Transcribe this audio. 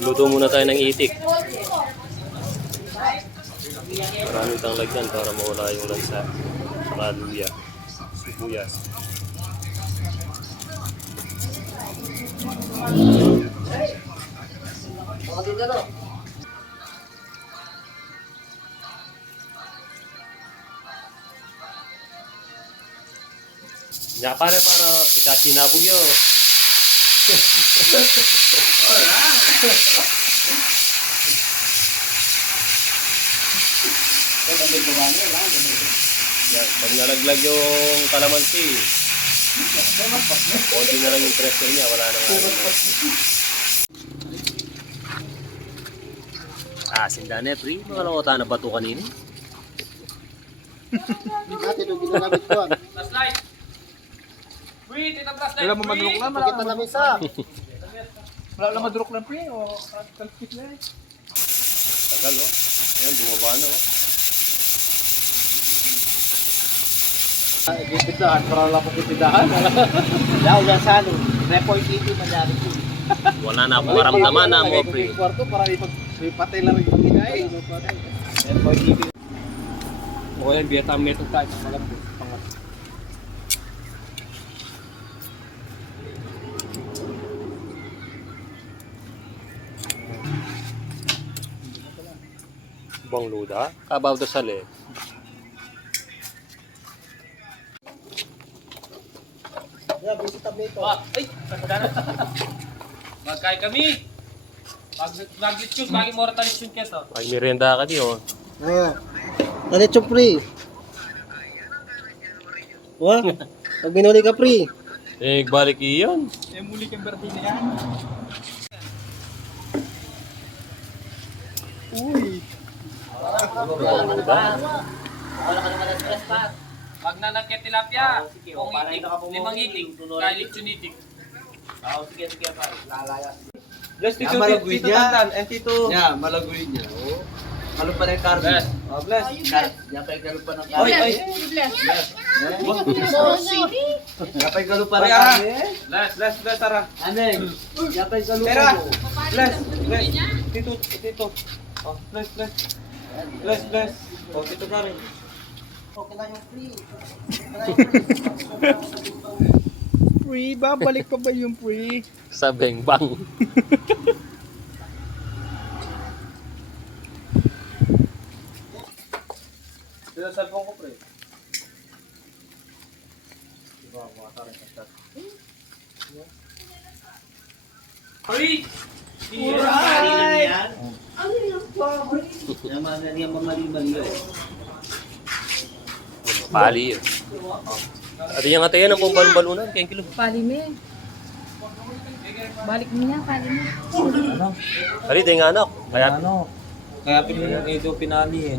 Luto muna tayo ng itik. Maraming tang lagyan para mawala yung lansa. Saka luya. Sibuyas. Ya para kita sinabog yo. Yan, pag nalaglag yung kalamansi, konti na lang yung pressure niya, wala nang sindane, pre. Mga nakota na bato kanina. Dati nung ginamit ko. Flashlight! Wait, ito flashlight! Wala mo madruk lang, Pakita namin sa. wala lang madruk lang pre, o kalkit lang eh. Tagal, oh. Ayan, bumaba na, oh. Gipidahan, para lang po gipidahan. Daw na sa ano. Report dito madami ko. Wala na akong maramdaman na mo, pre. Kwarto para ipatay lang yung pagkinay. Report dito. O yan, Vietnam method tayo. Malambot. Bang luda? Kabaw da sali. Yeah, bisita mo ito. Ay! Magkain kami! Mag-litsyon, bagay mo rata litsyon keto. Ay, merienda ka di, oh. Ah. Diretso pre. Wa? Pag binuli ka pre. Eh, balik iyon. Eh, muli kang bertin na yan. Uy! Pag nanakit tilapia, kung itik, 5 itik, kahit litsyon itik. Bless, tito, tito Tantan, and tito... Yeah, malaguin niya. Oh. Halo pa ng carne. Bless. Oh, bless. Yapay ka pa ng Oy, oy. Yapay ka pa ng carne. Bless, tara. Aneng. Yapay ka Tara. Bless. Tito, tito. Oh, bless. Bless. Oh, tito ka rin. Okay na yung free. Free, babalik pa ba yung free? Sa bang. Sila cellphone ko, pre. Diba, mukha rin sa chat. Uy! Alright! Ano yung pobre? Naman na niya mamali-mali. Pali yun. Ate yung ate yan ang pambalunan. Kaya kilo. Pali mo eh. Balik mo niya, pali mo. Ano? Pali, tayo nga anak. Kaya Kaya pinili ito pinali eh.